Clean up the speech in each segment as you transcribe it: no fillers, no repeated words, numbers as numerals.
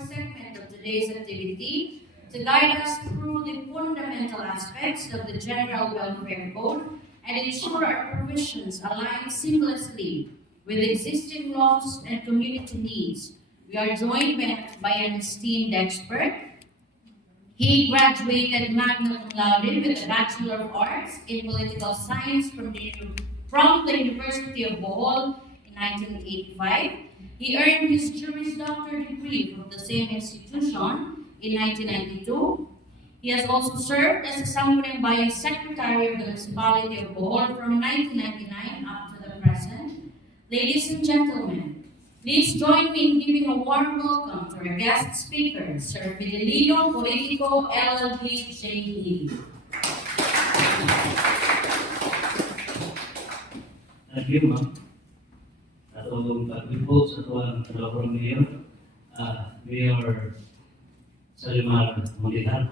segment of today's activity to guide us through the fundamental aspects of the General Welfare Code and ensure our provisions align seamlessly with existing laws and community needs. We are joined by an esteemed expert. He graduated magna cum laude with a Bachelor of Arts in Political Science from the University of Bohol in 1985. He earned his Juris Doctor degree from the same institution in 1992. He has also served as a Sangguniang Bayan Secretary of the Municipality of Bohol from 1999 up to the present. Ladies and gentlemen, please join me in giving a warm welcome to our guest speaker, Sir Fidelino Politico, LLD, JE. Thank you, ma'am. Atong pag-report sa tuwang Kalabang Mayor, Mayor Salimar Mulihan,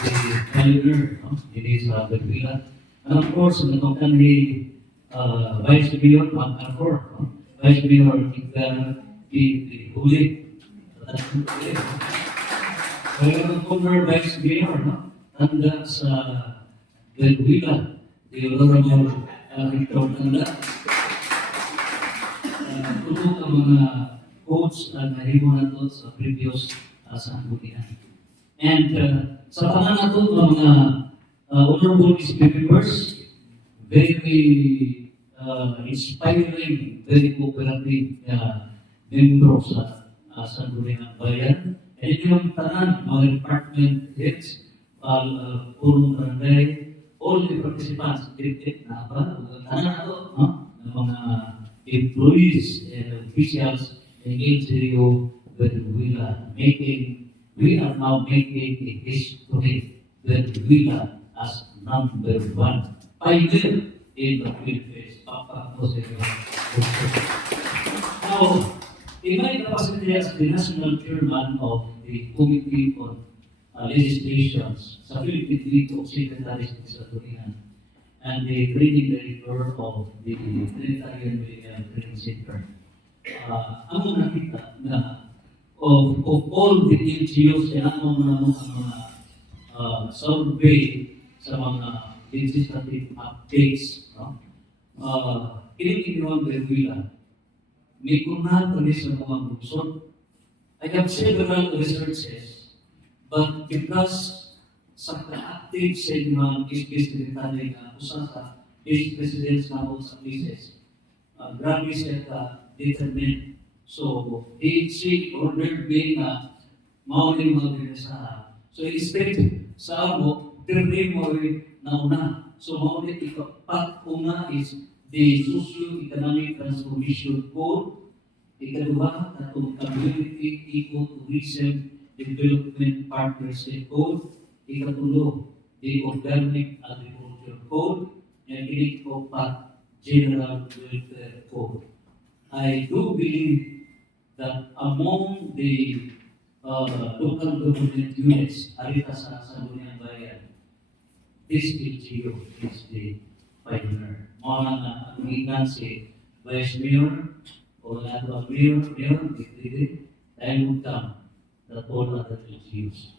the pioneer, it is Bagvila. And of course, in the company, Vice Mayor Pangkor, Vice Mayor the Huli, the former Vice Mayor, and that's Bagvila, the Honorable Victor Tanda, tulong ang mga codes na nahimunan doon sa previous sanggunian. And sa pangalan nato ng mga honorable members, very inspiring, very cooperative membro sa sanggunian bayan. And ito yung tanan, mga department heads, pulong barangay, all the participants, na ba? Tanan nato, ng mga employees and officials engaged with we are now making a history with Willa as number one pioneer in the Philippines. Now, in my capacity as the national chairman of the Committee on Legislations sa Philippine League of Secretaries of Sanggunian and the training director of the Trinitarian Training Center, ang nakita na of all the NGOs na ang mga survey sa mga legislative updates, kinikinuwang Berwila, may kunahan kami sa mga buksod. I have several researches, but because sa ka-active sa mga secretary na usa sa vice-presidents na ako sa places, grabe siya ka-determined. So, she ordered me na mauling mga sa. So, expect sa amo, dirne mo na una. So, mauling ikapat una is the Socio-Economic Transformation Code. Ikaduha, atong Community Ecotourism Development Partnership Code. Ikatulo, the Organic Agriculture Code. And ikatupat, General Welfare Code. I do believe that among the local government units, arita sa Sangguniang Bayan, this LGU is the pioneer. Mga nga ang ikan si Vice Mayor o Mayor, I would come that all other LGUs,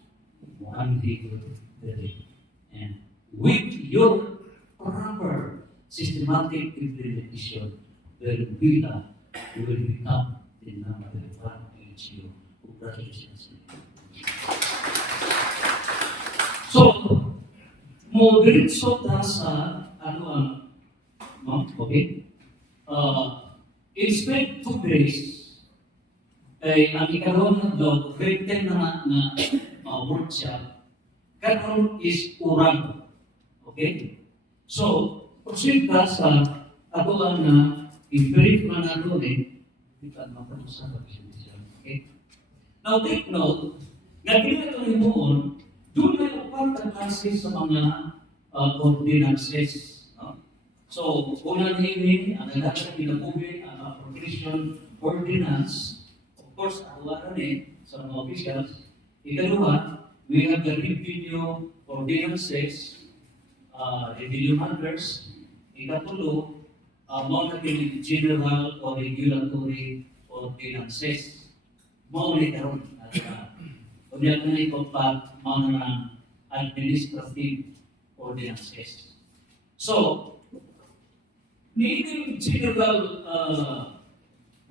one legal day. And with your proper systematic implementation, Villa will become the number one LGU. Congratulations. So, diretso ta sa okay? Instead 2 days, ay ang ikaroon ng blog, written na workshop, karoon is urang. Okay? So, proceed ka sa atuan na i-brief man nato okay? Now take note, nga ginagawa doon may upang klase sa mga ordinances. So, una nini, ang nagdagdag pinabuhi, ang appropriation ordinance, of course, awaran sa mga officials. Ikaduha, we have the revenue ordinances, revenue matters. Ikatulo, mga general or regulatory or ordinances. Mauli karon unya na ito pa mga administrative ordinances. So, needing general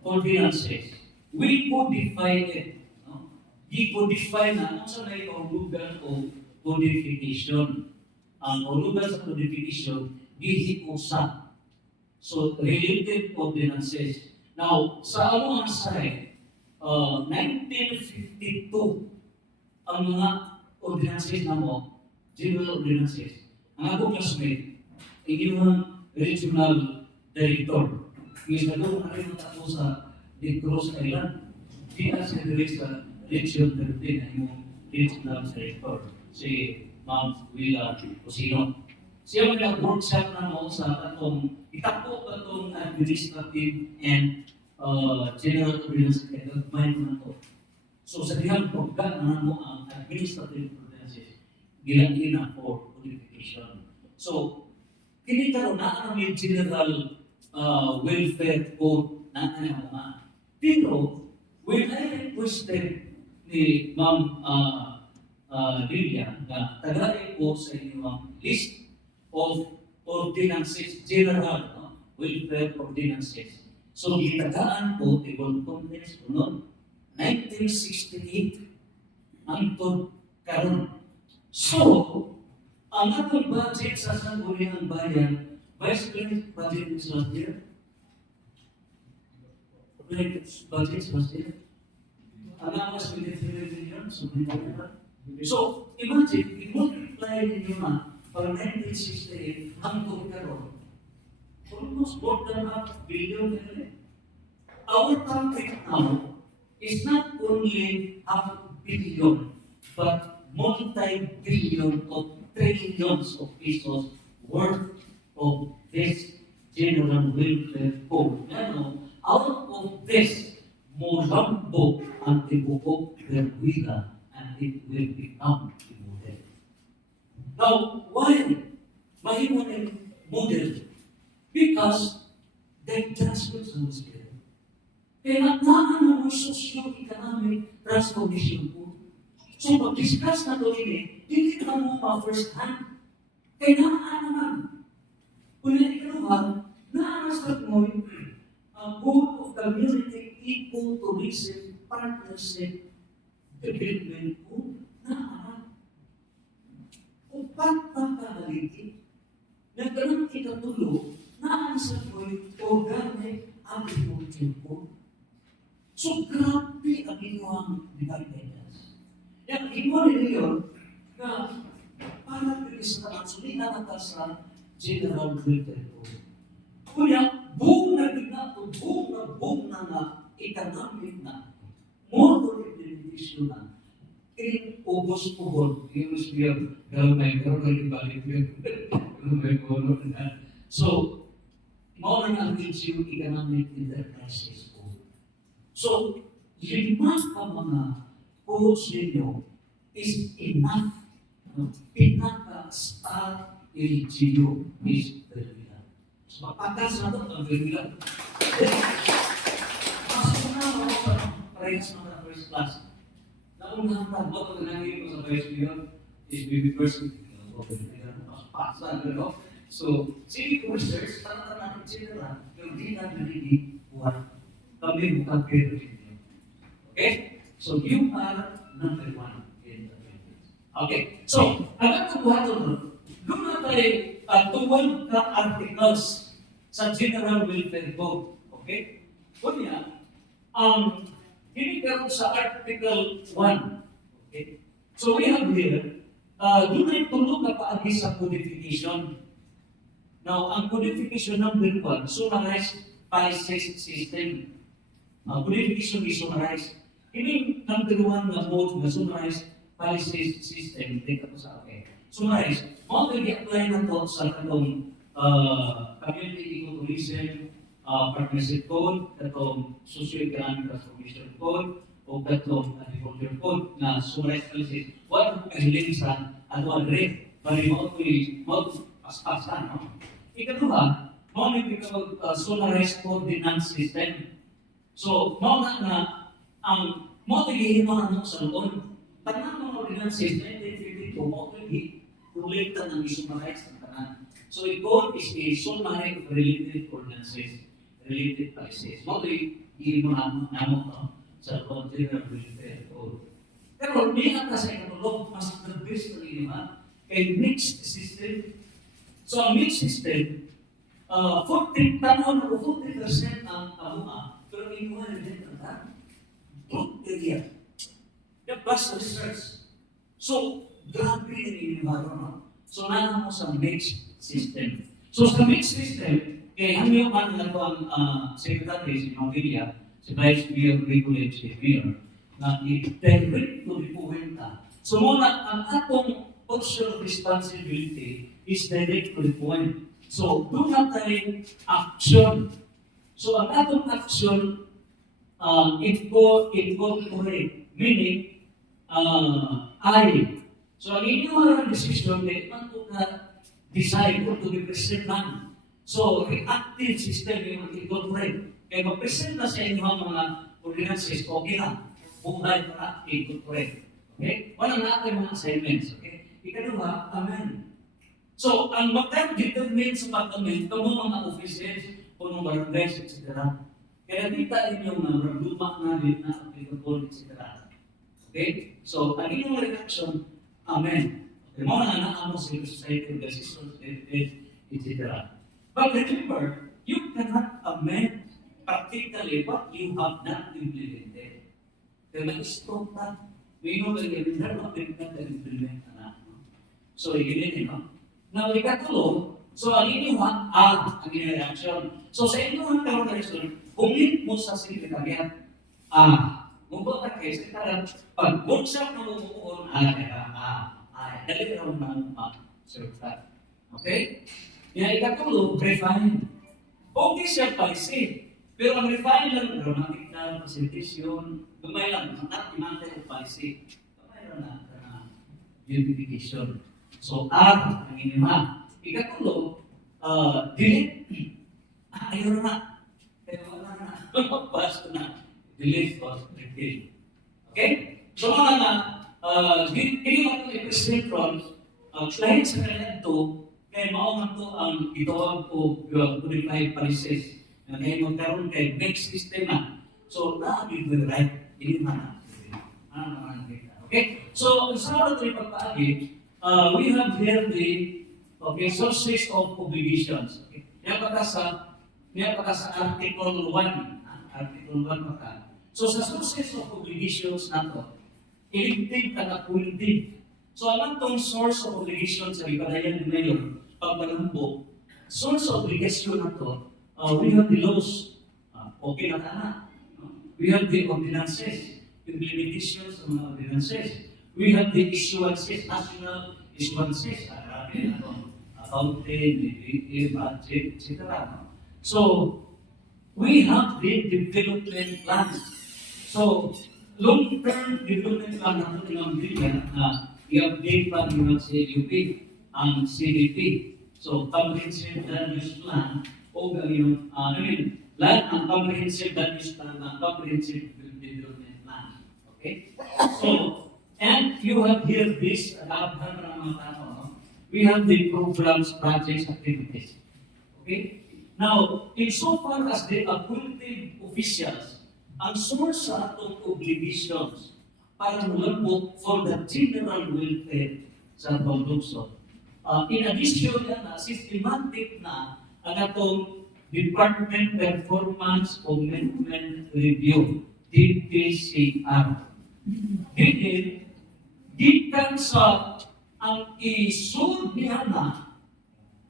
ordinances, we codify it. No? I-codify na kung saan ay kahulugan o codification. Ang kahulugan sa codification, gihikusa. So, related ordinances. Now, sa among side, 1952, ang mga ordinances na mo, general ordinances, ang akong classmate, inyong regional director, isa doon na rin ako sa Negros Island, di na siya dili sa region 13 na yung regional director, si Ma'am Willa Cosino. Siya may nag-workshop na mo sa katong itako katong administrative and general ordinance mind na to. So sa dihang pagka na mo ang administrative ordinances, gilang-ina for codification. So, kini karon na ang general welfare code na ano mga. Pero, when I requested ni Ma'am Lilia na tagay ko sa inyong list of ordinances, general welfare ordinances. So, gitagaan ko, table contents ko noon, 1968, hangtod karon. So, ang atong budget sa sangguniang bayan, Vice President budget is last year. Budget last year. Ang akas 23 million, so, imagine, i-multiply ninyo na para 1968 hangtod karon. Almost more than $500 billion. Our country now is not only $500 billion, but multi-billion of trillions of pesos worth of this general welfare code. Ano, out of this, Molambo ang tibuok perwila and it will become a model. Now, why mahimo ng model? Because the judgments are there. Kaya naan ang socio-economic transformation po. So, pag-discuss na ito hindi ka mo ma-first hand. Kaya naan naman. Kung hindi ka naman, naan sa mo ang goal of community, equal tourism, partnership, development po, naan. Kung pagpapaliti, nagkaroon ikatulo, naan sa mo organic agriculture po. So, grabe ang inyong development. Yang imo ninyo na para bilis na ang sulina na sa general welfare code. Kuya, boom na bignato, boom na economic na, more to implementation na, ubos-ubos, yung siya, galmay, balik yun. So, more na ang issue economic enterprises po. So, lima ka mga codes ninyo is enough. Pinaka-star LGU is Vermila. So, mapagas na ito ang Vermila. Masuk na ako sa price ng first class. Naunang tabo pag nangyay ko sa vice mayor is baby first. Pasa, no? So, civic officers, tanang-tanang general, yung di na nalili buwan. Kami bukan pero okay? So, you are number one in the Philippines. Okay, so, ang kukuha ito doon na tayo tuwal na articles sa General Welfare Code. Okay? Kunya, hinikaroon sa Article 1. Okay? So, we have here, doon ay tulog na paagi sa codification. Now, ang codification number 1, summarized policy system. Codification is summarized. Ini number 1 na mode na summarized policy system. Dito ko sa akin. Summarized. Mga i-apply na to sa katong community ecotourism, partnership code, katong socio-economic transformation code, o katong agriculture code na summarized policy. What ang kahiling sa ano agree? Pareho ito pas-pasan. Ikaduha, mga summarized coordinate system. So, mo ang mo tigihin mo ano sa loob. Tanan mo ordinances 1952 mo kolekta ng summarize ng tanan. So, a code is a summary of related ordinances, related policies. Mo tigihin mo namo sa loob general related code. Pero di ang kasi katulog, mas the-best na rin kay mixed system. So ang mixed system, 40% ang kamuha, pero inuha na din ang group area. The plus research. So, grabe rin yung So, nana mo sa mixed system. So, sa mixed system, kaya hangyo man na ito ang secretary si Manggilia, si Vice Mayor Regulate, si Mayor, na i-direct to the puwenta. So muna, ang atong portion of responsibility is direct to the point. So, doon na tayong action. So, ang atong action, incorporate, meaning, I. So, ang inyong decision, may man to na decide or to be present lang. So, reactive system yung incorporate. Kaya mag-present na sa inyong mga ordinances, okay lang. Buhay para incorporate. Okay? Walang natin mga assignments. Okay? Ikaduha, amen. So, ang mag-determine sa pag-amen, ito mga offices, punong barangays, etc. Kaya kita inyong luma na din na applicable, etc. Okay? So, ang inyong reaction, amen. Okay, mga na civil society, organizations, etc. But remember, you cannot amend practically what you have not implemented. Kaya mag-stop na. May nung nag-implement na implement na. So, yun no? Now, ikatulo, so ang inyong ang reaction. So, sa inyong reaction, humit mo sa sekretariat. Mumbo ka kayo, sekretariat, pag-workshop na mumukuon, dali ka naman sekretariat. Okay? Yan, ikatulo, refine. Okay siya policy. Pero ang refine lang, grammatic na, presentation, gamay lang, not of policy. Gamay lang na unification. So, ang inyong ikatulo, delete. Ayaw na. Kaya wala na. Basta na. Delete or repeat. Okay? So, mga hindi mo ito i-present from, dahil sa kanila ito, kaya maungan to ang itawag ko unified policies. Kaya magkaroon kay next system na. So, na-abig with right, hindi man okay? So, sa mga ito ipagpaagi, we have here the sources of obligations. Okay? Yan pagka sa Article 1. Article 1 pagka. So, sa sources of obligations na ito, elective at appointed. So, ang itong source of obligations sa ibadayan ni Mayor, pagpalambo, source of obligation na ito, we have the laws. Okay na tama. We have the ordinances, implementations ng mga ordinances. We have the issuances, national issuances, accounting, budget, etc. So, we have the development plans. So, long-term development plan na ito ng bigyan na i-update pa ng CUP ang CDP. So, comprehensive land use plan o gawin lahat ng comprehensive land use plan ng comprehensive development plan. Okay? So, and you have here this, we have the programs, projects, activities. Okay? Now, insofar as the appointed officials, ang source sa atong obligations para mulambot for the general welfare sa atong lungsod. In addition na systematic na ang atong Department Performance Commitment Review, DPCR. Gikan sa ang isud niya na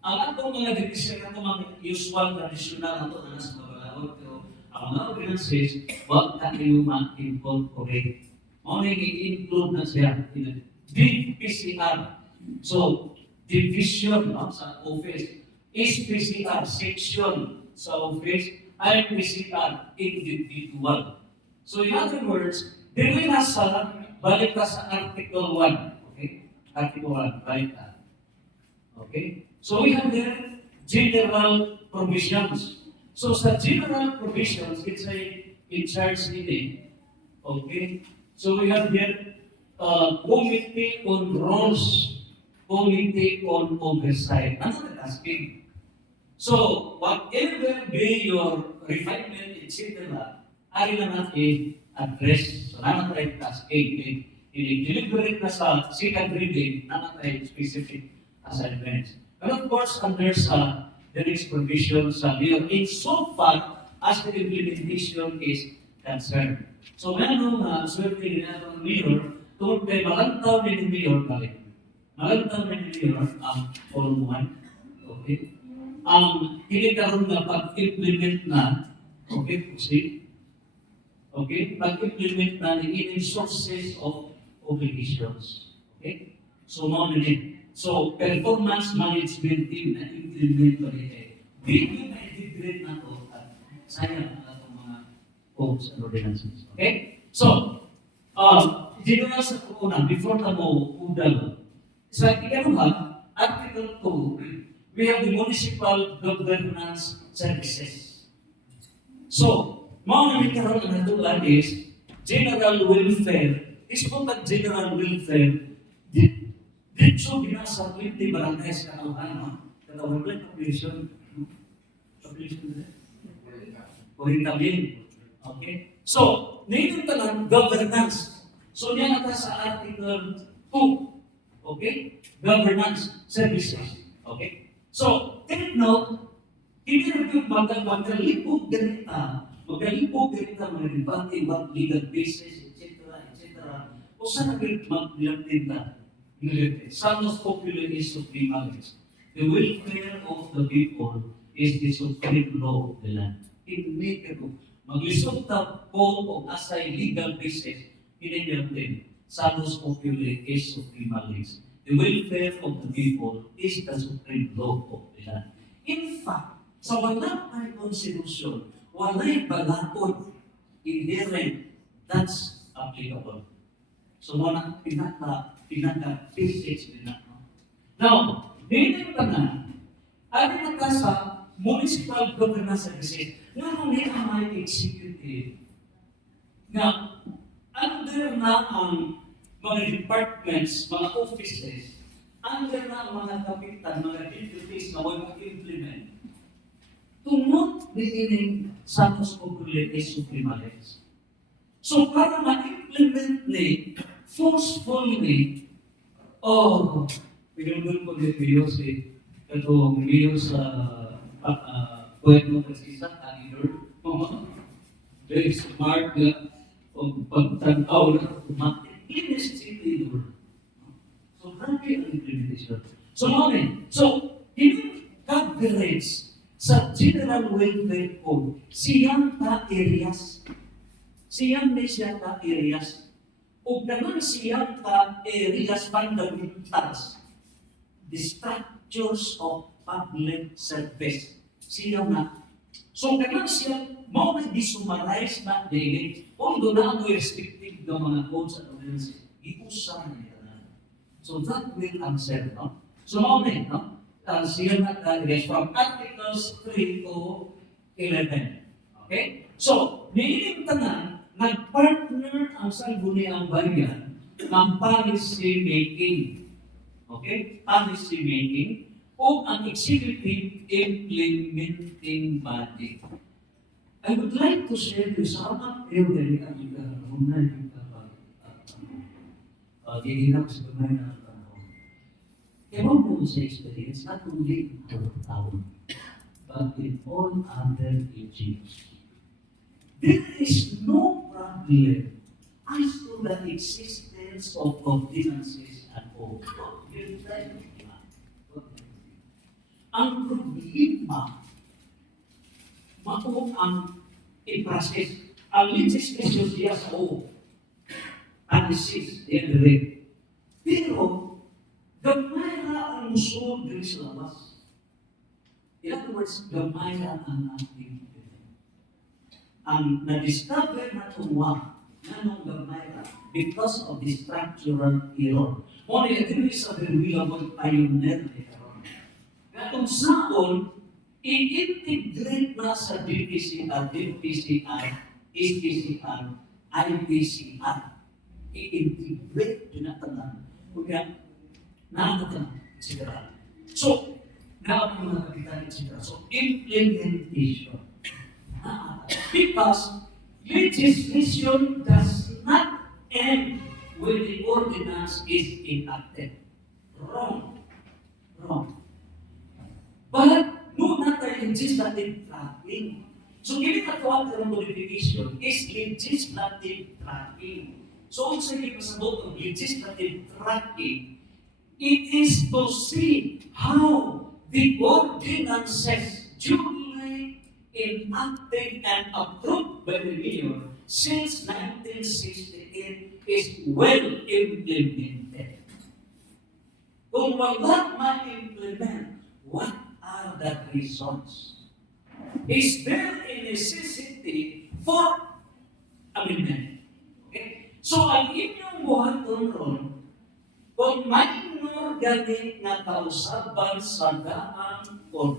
ang atong mga division na mga usual traditional na ito na nasa mabalawag pero ang mga ordinances wag tayo ma-incorporate. Only i-include na siya in DPCR. So, division sa office, SPCR section sa office, IPCR individual. So in other words, dili na sa balik ka sa Article 1. Okay? Article 1, balik ka. Okay? So we have the general provisions. So sa general provisions, it's a in charge nini. Okay? So we have here Committee on Rules, Committee on Oversight. Ano na asking? So, whatever be your refinement, etc., ay na natin address. So, na natin asking. I-deliberate na sa second reading, na natin specific assignments. And of course, under the next provision sa mayor, in so far as the implementation is concerned. So, meron na swerte nila ng mayor, tungkol kay malantaw ni mayor balik. Malantaw ni mayor ang Form 1. Okay? Ang hindi karoon na pag-implement na, okay, see? Okay? Pag-implement na ni any sources of obligations. Okay? So, mga nilin. So, performance management team na implement pa rin eh. Hindi na integrate na to at sayang na itong mga codes and ordinances. Okay? So, dito na sa una, before na mo udal, sa ikaluha, Article 2, we have the municipal governance services. So, mga nagkaroon na natulan is general welfare. Is po pag general welfare, dito binasa 20 barangays katawhan, katawhan lang population. Population 40,000. Okay? So, ngayon talang governance. So, yan nata sa Article 2. Okay? Governance services. Okay? So, take note, hindi na yung magkalipog ganita mga debate, about legal basis, etc., etc. O saan naging maglatinda? Some of popular is supreme values. The welfare of the people is the supreme law of the land. Hindi ko maglisod ta po o asay legal basis, hindi natin. Some of popular is supreme values. The welfare of the people is the supreme law of the land. In fact, sa walang ay konstitusyon, walay balakod, inherent, that's applicable. So, wala pinaka-physics nila. Now, dito pa na, ano na sa municipal governance services, nga may may executive, na under na ang mga departments, mga offices, under na ang mga kapitan, mga deputies na huwag mag-implement, tunod din Santos Populates Supremales. So, para ma-implement ni, forcefully, pinunod ko din video itong video sa Puerto Precisa, Kanilor, very smart na pagtanaw na automatic, inestimate. So, grabe ang implementation. So, in coverage sa General Welfare Code, siyang ta areas. Siyang may siya ta areas. O naman siyang ta areas fundamentals. The structures of public service. Siyang na. So, naman siya, mau na disummarize na daily. Although na ang respective ng mga codes at ordinances, iusan nila na. So, that will answer, no? So, mau na, no? Siya na from Articles 3 to 11. Okay? So, niiling tanan, nag-partner ang Sangguniang Bayan ng policy making. Okay? Policy making o ang executive implementing body. I would like to share this sama elderly at hunay dihinap sa kamay na ewan po sa experience, not only in our town, but in all other ages. There is no problem as to the existence of ordinances at all. Ang problema, mao ang i-process. Ang legislation siya sa o. Analysis, yan. Pero, gamay na ang musul din sa labas. In other words, gamay na ang ating ang na-discover na tuwa na nung gamay na because of the structural error. Only agree sa renewable pioneer na karon. Kung saan, i-integrate na sa DPCI SPCR, IPCR. I-integrate yun na tanan. Kaya, nakakatanan, etc. So, dapat yung mga kapitan, etc. So, implementation. Because legislation does not end when the ordinance is enacted. Wrong. Wrong. But, no natin legislative tracking. So, hindi katawag ng modification is legislative tracking. So, kung sa pasabot ng legislative tracking, it is to see how the ordinances duly enacted and approved by the mayor since 1968 is well implemented. Kung wala ma-implement, what are the results? Is there a necessity for amendment? Okay? So, ang inyong buhaton ron, kung minor gani nga kausaban sa daan o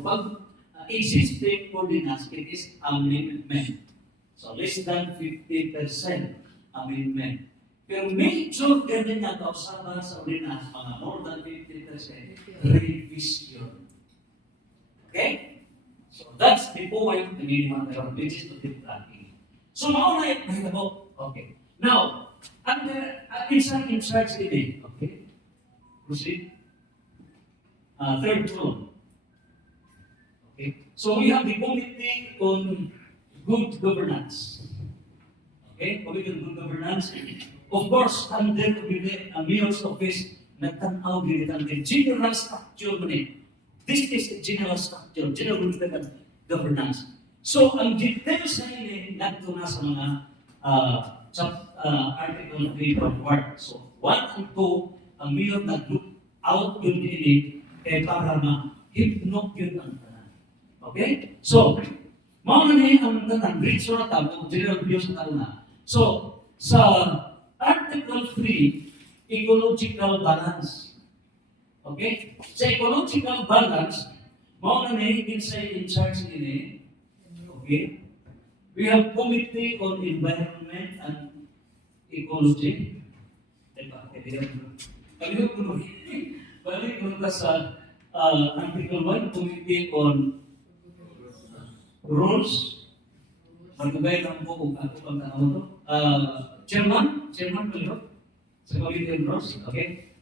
existing ordinance, it is amendment. So, less than 50% amendment. Pero major gani nga kausaban sa ordinance, mga more than 50%, revision. Okay? So, that's the point na minimum legislative tracking. So, mauna yung mahitabo. Okay. Now, under in charge today, okay? Proceed. Third zone. Okay. So we have the Committee on Good Governance. Okay, Committee on Good Governance. Of course, under the Mayor's Office, nagtanaw din ang general structure mo ni. This is the general structure, general governance. So, ang details na ini, nagtuna sa mga Article 3 part. So, 1 and 2, ang mayor nag-look out yun din para ma-hypnoc yun ang tanan. Okay? So, mauna na ang tanan, read so na tamo, general views na tanan. So, sa Article 3, ecological balance. Okay? Sa ecological balance, mauna na in charge din okay? We have Committee on Environment and Ecology. Balik mo sa Article 1, Committee on Rules. Magbigay ng po kung ako ang tanaw to. Chairman po yun. Sa Committee on Rules, okay?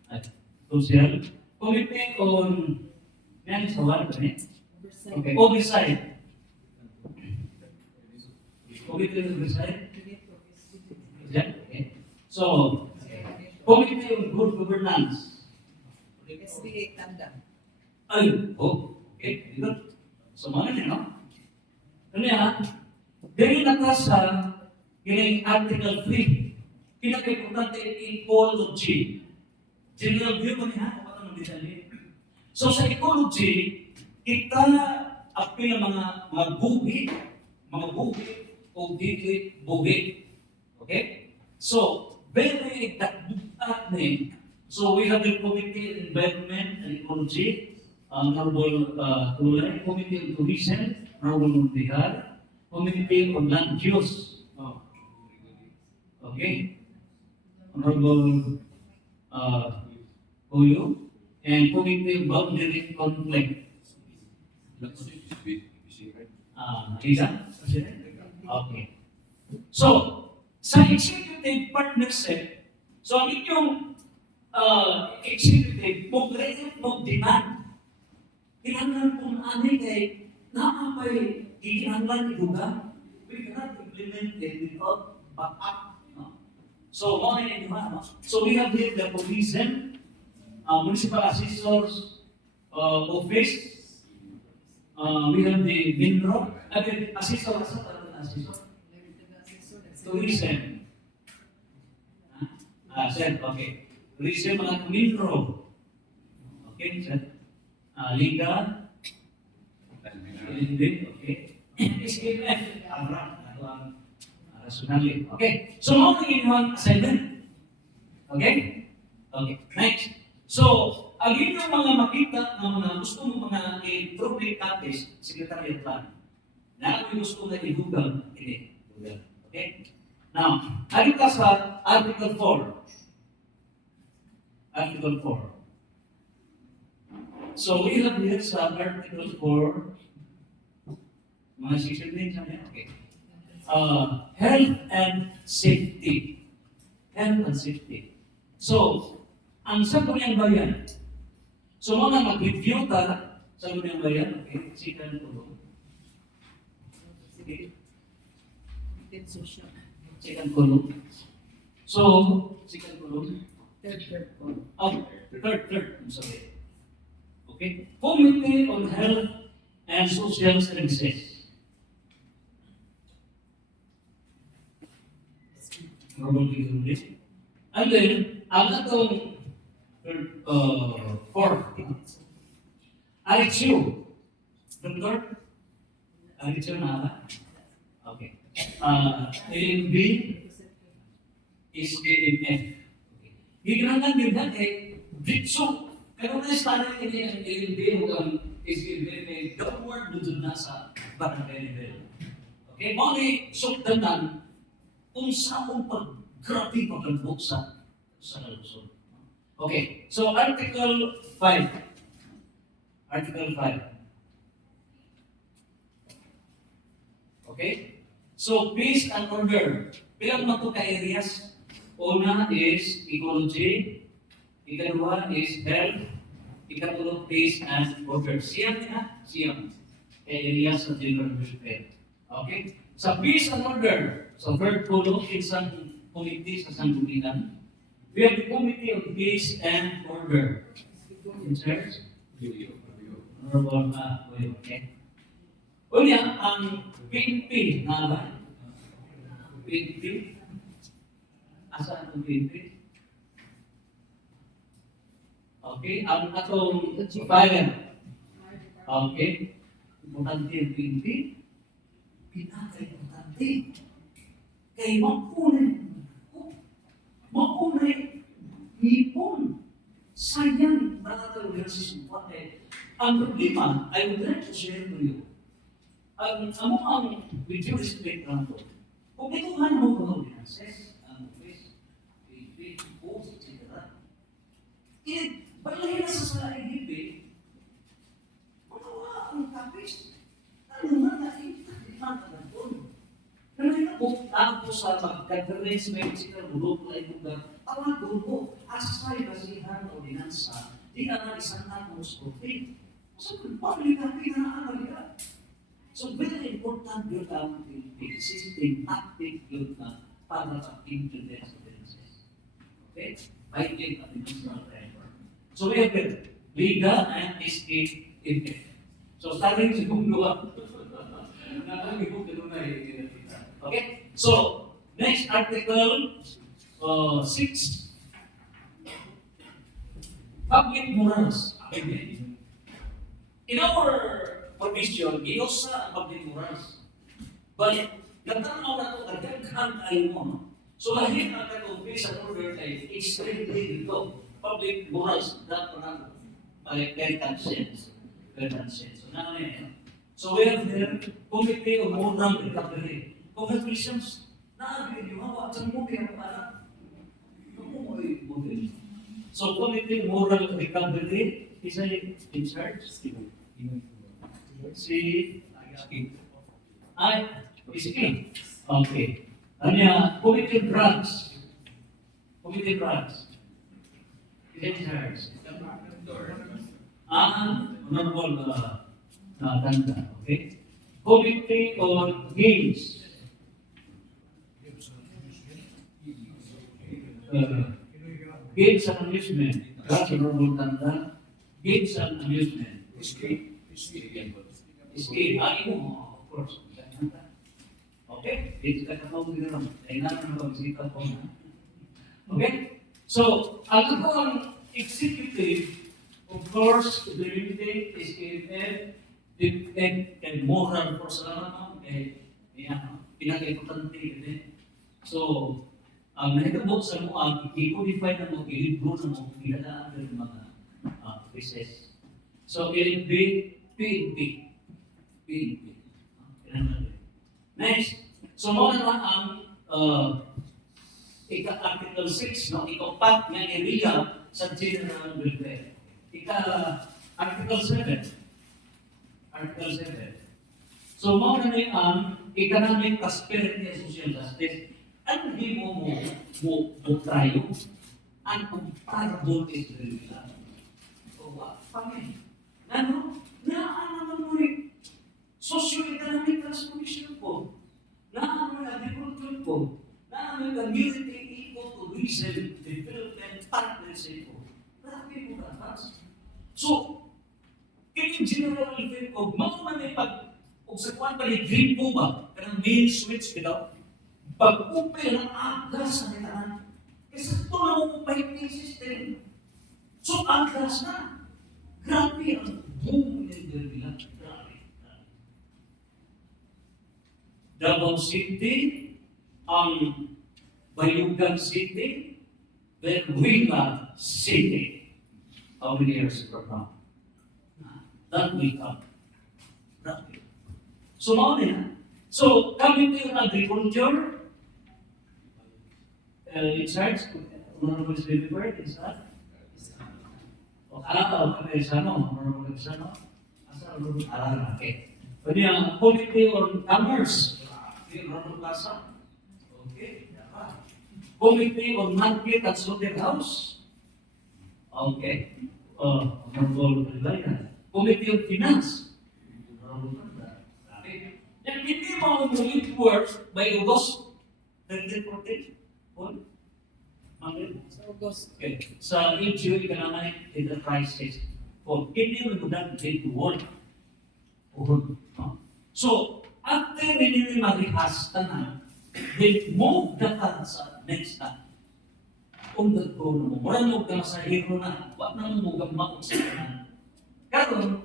Social. Committee on okay. Oversight. Committee on Oversight. Okay. So, Committee on Good Governance. SBA Tanda. Ay, okay. Good. So, mga niya, no? Ano yan? Dahil natas sa Article 3, pinaka-importante ecology. General view mo niya, kung ano nang so, sa ecology, kita apil ang mga buhi o dili buhi. Okay? So, very that name. So, we have the Committee on Environment and Ecology, Honorable Tulay, Committee on Tourism, Honorable Montihar, Committee on Land Use. Okay? Honorable Uyo, and Committee on Boundary Conflict. Lisa? Okay. So, sa executive partnership, so ang inyong executive, mag-demand. Kinahanglan kung ano kay naapay kinahanglan ibuga, we cannot implement it without backup. No? So, mo na yung no? So, we have here the police, municipal assessors office, we have the MINRO, assessor, tourism. Sir, okay. Tourism mga MINRO. Okay, sir. Liga. Okay. SKF. Rationally. Okay. So, how do you want assignment? Okay? Okay. Next. So, ang inyong mga makita na mga gusto mo mga i-improve practice, secretariat plan. Na ang gusto na i-google, hindi. Okay? Now, ano ka sa Article 4? Article 4. So, we have here sa Article 4, mga section din sa niya. Okay. Health and safety. Health and safety. So, ang sa Guniang Bayan, so mga mag-review ta sa Guniang Bayan, okay, second tulong. Sige, Then social. second tulong. So, second tulong. Third po. Oh, third, I'm sorry. Okay, Committee on Health and Social Services. And then, ang atong fourth, IHU. Doctor? IHU na ba? Okay. AMB is AMF. Gigrangan din na kay Ditso. Pero na standard ini ang AMB o ang AMF ay downward dito na sa barangay level. Okay, mo ni sukdanan kung saan pag-grabe pagkalbok sa Luzon. Okay, so Article 5. Article 5. Okay? So, peace and order. Bilang man ito ka-areas, una is ecology, ikadua is health, ikatulong peace and order. Siyam na? Siyam. Ka-areas sa general welfare. Okay? Sa peace and order, sa third tulong, isang committee sa Sanggunian, we have the Committee of Peace and Order. In charge? Honorable okay. Unya, ang PNP na ba? PNP? Asa ang PNP? Okay, ang atong fire. Okay. Importante ang PNP. Pinaka-importante. Kay mapunay, hipon. Sayang, nakatawag sa sumpa ang problema, I would like to share to you. Ang with due respect lang po, kung ito nga mo mga ordinances, ang office, post, etc. Balahin na sa salahin magawa ang kapis, ano nga na impact na doon. Pero kung ako sa mag-conference, sila bulog na ibuga, ang grupo, asay basihan o ordinansa, di ka na isang akong scope. So, public happy na nakakaliga. So, very important yun ang existing active yun na para sa implement services. Okay? Fighting at the national level. So, we have Liga and Escape Effect. So, starting sa kungluwa. Okay? So, next article 6. Public morals. In our provision, inusa ang public morals. But, nagtanaw na ito, nagdaghan ay mo. So, lahit ang katong peace and order ay extremely dito. Public morals, that na by Pelican sense. Pelican sense. So, na yan. So, we have here, Committee on Moral Recovery. Congratulations. Naabigin yung hawa. Saan mo pinapala? So, Committee on Moral Recovery is in charge. Si ay, Iski. Okay. Ano yan? Committee Drugs. Committee Drugs. Is in charge. Honorable Ganda. Okay. Committee on Games. Games and Amusement. That's Honorable Ganda. Games and Amusement. Escape. Mo, of course. Okay? It's like a whole different. Okay? So, ang executive, of course, the limited is and moral for salamat pinaka-importante. So, ang nahitabo sa mo, ang i-codify na mo, i-libro na mo, iladaan ng mga cases. So, PNP. Next, So, mo na ang Article 6, no? Ikapat nga area sa general welfare. Article 7. Article 7. So, mo na ang economic prosperity and social justice. Ano mo tayo? Ang comparable is very lang. So, kami. Ano? Naano mo rin socio-economic transformation ko. Naano yung agriculture ko. Naano yung community eco-tourism development partnership ko. Grabe mo katas. So, kaya general welfare ko, makuman kung sa kuwan pa ni green po ba, kanang main switch kita, pag-upay ng agras sa nitaan, kasi ito na mo pahipin system. So, agras na. Grabe ang boom ng nila. Grabe. Davao City, ang Bayugan City, Benguela City. How many years from now? That will come. Grabe. So, so, coming to agriculture, in charge, Honorable Speaker, is that? Okay, Honorable Pisano. Okay. Pwede ang Committee on Commerce. Honorable Casa. Okay. Committee on Market at Slaughterhouse. Okay. Honorable Pilaya. Committee on Finance. Honorable Pilaya. Okay. Yan, hindi mo ulit work by August 2014. Sa August. Okay. Sa issue economic enterprises for hindi mo mudan to work. So, after hindi marihas tanan, they move the sa next step. Kung dagko mo, wala mo ka sa hero na, wala na mo gamang sa kanan. Karon,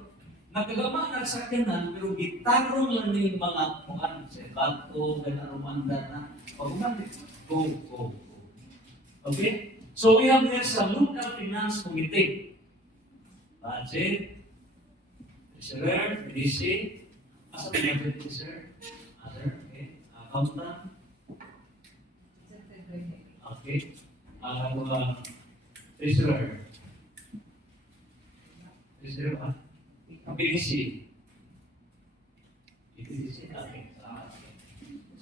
nagagama na sa kanan, pero gitarong lang yung mga kuhan, sa bato, ganarumanda na, pag-umanda, go. Okay? So we have here sa local finance committee. Budget, treasurer, DC, asa budget treasurer, other, okay, accountant, okay, treasurer, ba? BDC, okay.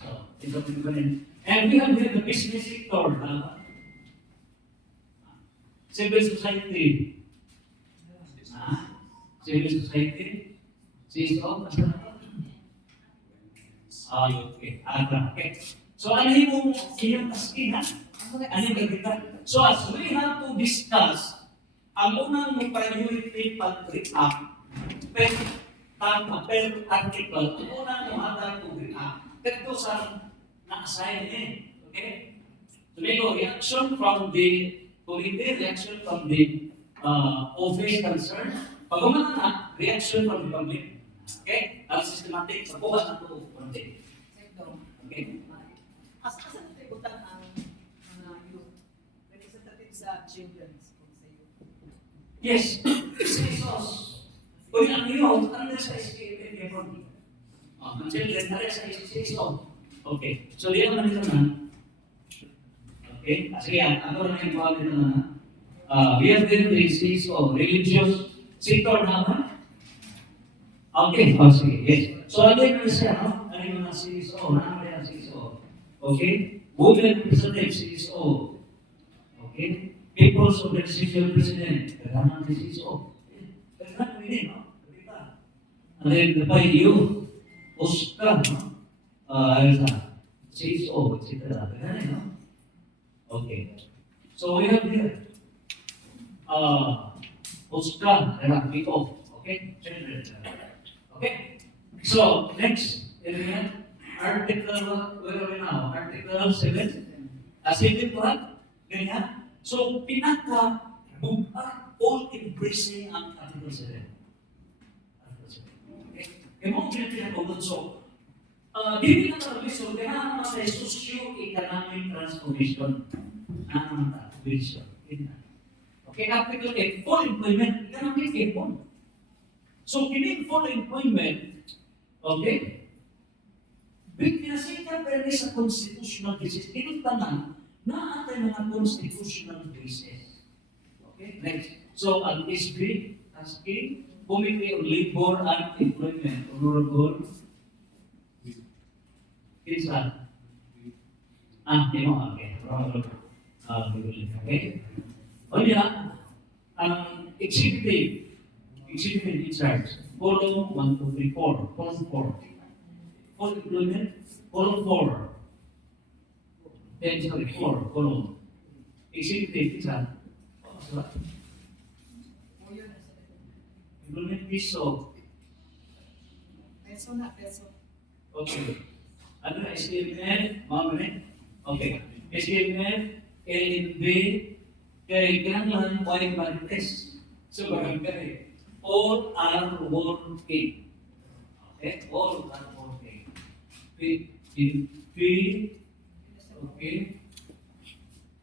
So, ito po rin. And we have here the business sector, civil society. Civil society. CSO. Okay. Okay. So, ano yung inyong taskin, ha? Ano yung gagawin? So, as we have to discuss, ang unang priority pag-react, per article, ang unang umagal to react, ito sa na-assign din. Okay? So, may reaction from the committee, reaction from the office concerned, pag-umana na, reaction from the public. Okay? Ang systematic, sa bukas na ito, konti. Okay? Asan ito ibutan ang youth? Representative sa children's conseil. Yes, Jesus. Kung ang youth, ano sa SKP? Ang children, ano sa SKP? Okay. So, di naman ito na. Okay? Sige, ano na yung bawal ito na? We have been the CSO, religious sector na ba? Okay, sige, yes. So, ano yung siya, no? Ano yung mga CSO? Ano yung CSO? Okay? Women representative CSO. Okay? People's Organization President. Kailangan ng CSO. Kailangan mo yun, no? And then, the by you, Oscar, no? CSO, etc. Kailangan, no? Okay. So, we have here, Oscar, kailangan PO. Okay? Okay? So, next, Article, where are we now? Article 7. Asipin ko ha? Ganyan. So, all-embracing ang Article 7. Okay? Kaya mo, pinapinapagod. So, hindi na talaga, so, kailangan naman sa socio-economic transformation. Ano naman vision. Okay, Article 8, full employment, economic effort. So, kini full employment, okay, Pinasikat pa rin sa constitutional basis. Dito tanan, naatay mga constitutional basis. Okay, next. So, ang SB, asking, Committee on Labor and Employment, Honorable, Kinsa. Okay. Okay. O niya, ang executive in charge, column 1, 2, 3, 4, column 4. Full employment, column 4. Then, sorry, 4, column. Executive, isa. Employment piso. Peso na, peso. Okay. Ano na, SKMF? Mga manin? Okay. SKMF, LNB, kay Ganlan, Y Marites. So, barangay. All are working. Okay? All are working. P, okay.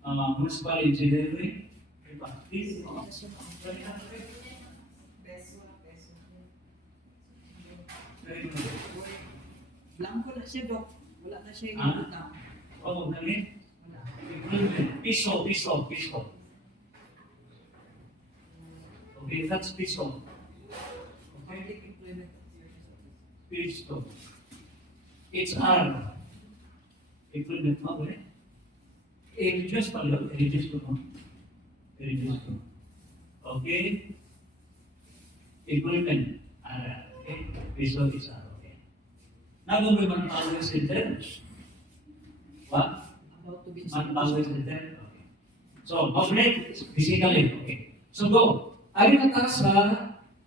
Municipal engineering. Please. Peso na, peso. Very good. Blanco na siya, Dok. Wala na siya yung Ah? utang. Oh, dali. Wala. Piso. Okay, that's piso. Okay, Public Employment. piso. HR. Employment mo, eh? I-reduce pa lang. I-reduce ko. Okay? Employment. Okay? Piso, HR. Okay. Nagawin manpower center. What? About to be Manpower center. Okay. So, public, physically. Okay. So, go. Ayun na sa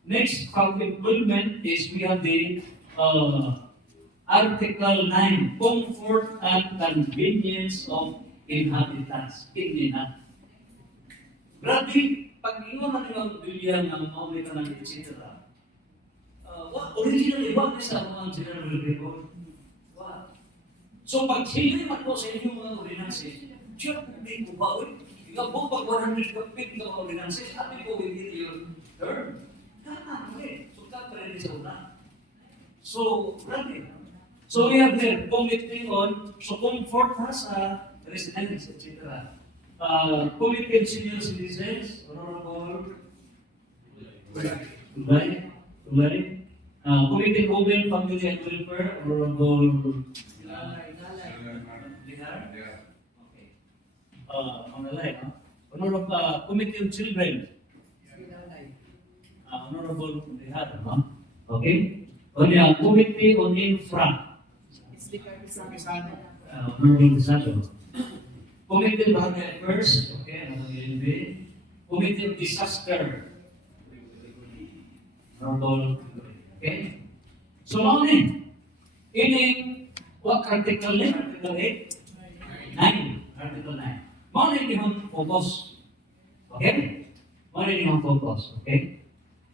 next employment is we have the Article 9, comfort and convenience of inhabitants. Inhabitants. Grabe, pag iwan natin ang bilyan ng maulit na ng etc. Originally, what is ang general report? What? So, pag sila man po sa inyong mga ordinances, siya po hindi po ba? Ikaw po, pag 100 kapit ka mga ordinances, happy po within your term. So, kapre sa una. So, grabe. So, we have there, committee on, so comfort has residents, etc. Committee on senior citizens, Honorable Tulay. Committee on Women, Family and Welfare, Honorable Lihar. Okay. Honorable Committee on Children, Honorable Lihar. Okay. On the Committee on Infra, Honorable Salo. Committee on Public Affairs, okay, Committee on Disaster, Honorable, okay. So, ini what article ni? Article 8? 9. Article 9. Mau ni yung focus. Okay? Mau ni yung focus. Okay?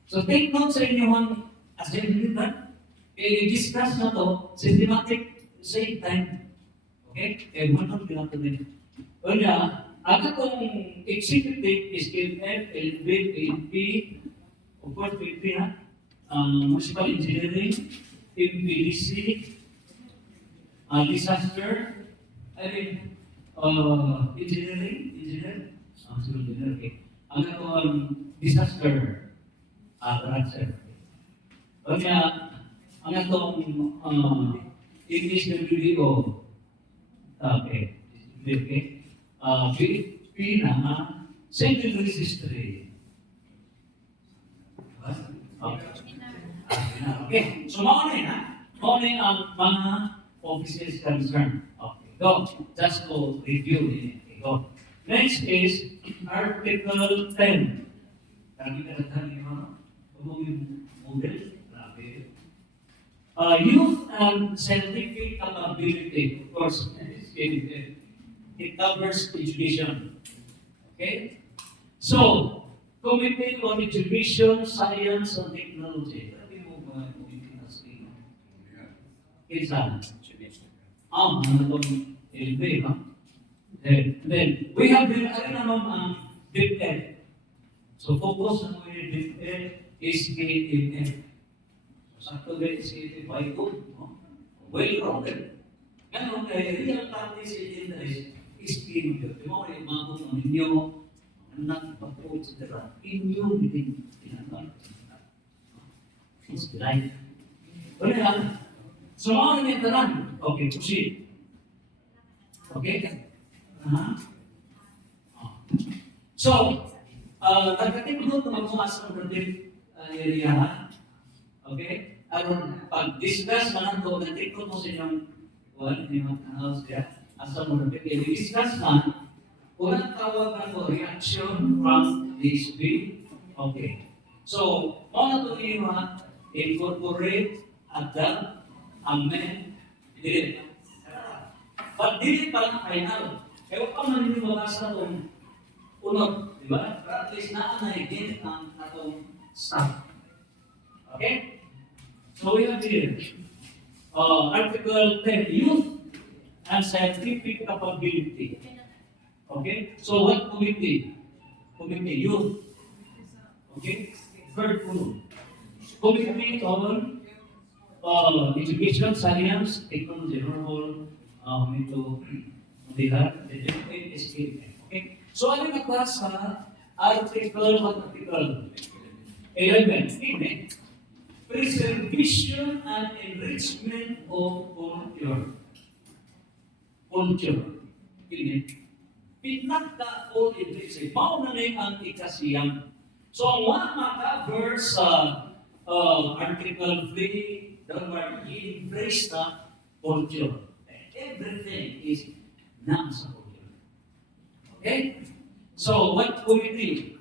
So, take note sa inyong assembly na. I-discuss na to, systematic, same time. Okay? Kaya manong pinatuloy. Kaya, ang itong executive is KMF, LB, ANP, of course, PP, municipal engineering, MPDC, disaster, engineer, okay. Ang itong disaster, transfer. Kaya, ang itong English na video, okay, P na secondary history. Okay, so mauna ang mga offices concerned. Okay, go, just to review. Okay, go. Next is Article 10. Kami katakan yung model. Youth and scientific capability, of course, it covers education. Okay? So, Committee on Education, Science, and Technology. Sabi mo ba, committee na sila? Isa. Ano itong LB, ha? Then, we have been, DepEd. So, focus na mo yung DepEd is KMF. Sakto din si Baiko, well-rounded. Ganun, real parties and interest is in you. Di mo, umabot ng inyo, anak, pagpo, etc. Inyo, hindi tinatawag. It's life. Wala lang. So, mga namintaran. Okay, proceed. Okay? So, nagkatipulot na magmasa ng relative area. Okay? Aron pag-discuss man ito, nagtipulot mo sa inyong inyong house kaya asa mo relative. I-discuss man, unang tawag na ko, reaction from this bill. Okay. So, mga ito yung incorporate, adapt, amend, delete. But delete pa lang final. Ewan pa man yung mabasa itong unod, di ba? But at least na-again ang atong stuff. Okay? So we have here, Article 10, Youth and Scientific Capability. Okay? So what committee? Committee, Youth. Okay? Third group. Committee on Education, Science, Technology, Rural, ito, the different skill. Okay? So, ano yung class sa article, what article? 11. Amen. Preservation and enrichment of culture. Culture. Amen. Pinaka all enrichment. Mao na rin ang ikasiyang. So, ang mga maka-verse sa article 3, the word embrace na culture. Everything is nasa culture. Okay? So, what committee?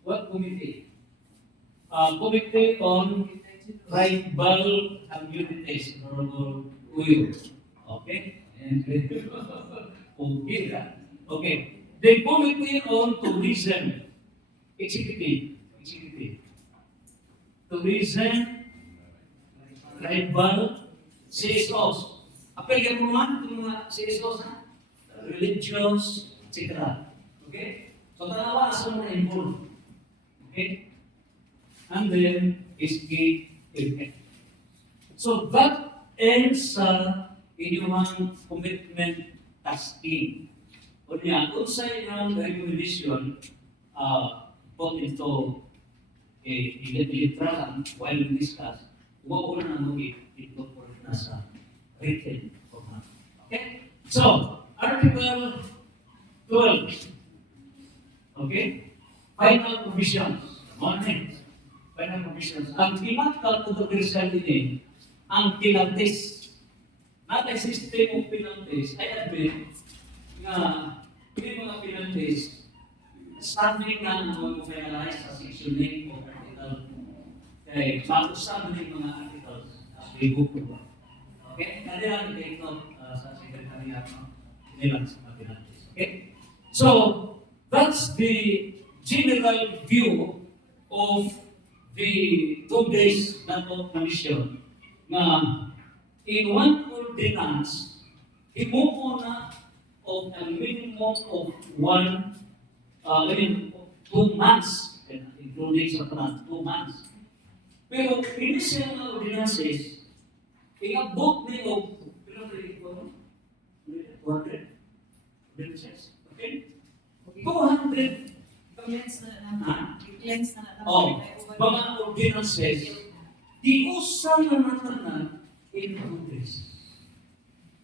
What committee? Committee on Tribal Communities, Honorable Uyo. Okay? And okay, okay. The Committee on Tourism, Executive. Tourism, Tribal, CSOs. Apel ka naman itong mga CSOs, ha? Religious, etc. Okay? So, tanawa sa mga involved. Okay? And then, escape effect. So, that ends sa inyong commitment tasking. O niya, kung sa inyong recommendation, put into literal while we discuss, huwag ko na mag-incorporate na sa written format. Okay? So, Article 12. Okay? Final provisions. Morning. Final provisions. Ang pinaka-controversial din ang penalties. Not a system of penalties. I admit na yung mga penalties standing na ang finalize sa section 8 of article. Kaya bago-sabi ng mga articles as we go through. Okay? Kaya lang i-take note sa secretariat nilang sa penalties. Okay? So, that's the general view of the 2 days na commission na in one ordinance, imupo na of a minimum of 2 months, including sa plan, 2 months. Pero initial na ordinances, inabot ni o 200 ordinances. Okay? 200 Cleanse na naman. Cleanse na naman. oh, mga ordinances, di usan na natanan in 2 days.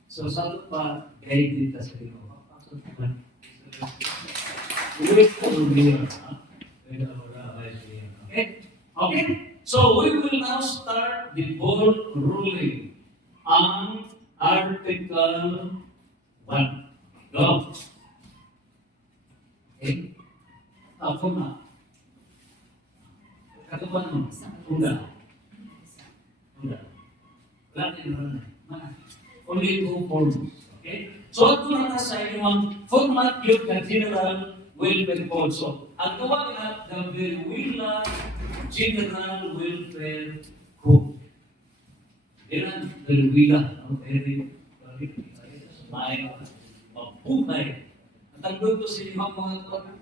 So, sa pa, guide din sa iyo. Okay? Okay? So, we will now start the ball rolling on Article 1. Go. Okay? Ako na. Katapan mo. Una. Only 2 forms. Okay? So, ito na sa inyong format yung general welfare code. So, ang tawag na the Venezuela General Welfare Code. Yan ang Venezuela. Very mabuhay. At ang doon sa inyong mga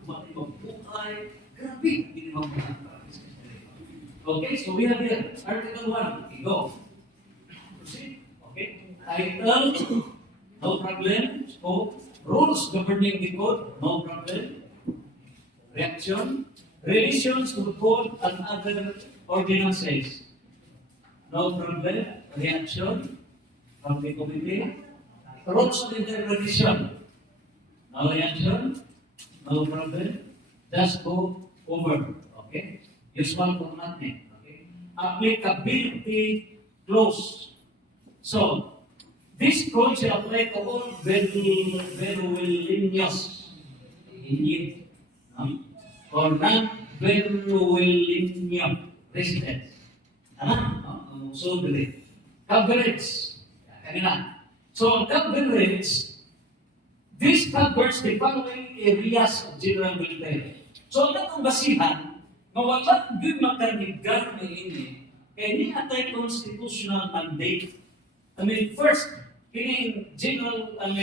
mabuhay, grabe, hindi mga okay, so we have here, Article 1, go. Proceed. Okay? Title, no problem. Scope, rules governing the code, no problem. Reaction, relations to the code and other ordinances, no problem. Reaction from the committee. Rules of interpretation, no reaction, no problem. Just go over. Okay? Usual formatting. Okay? Applicability clause. So, this code shall apply to all Berwillinos or non-Berwillinio residents. So, the coverage. Kanina. So, coverage, this covers the following areas of general welfare. So, ang natong basihan, mawala din matanigar na ini, kaya ni atay constitutional mandate. I mean, first, in general, RA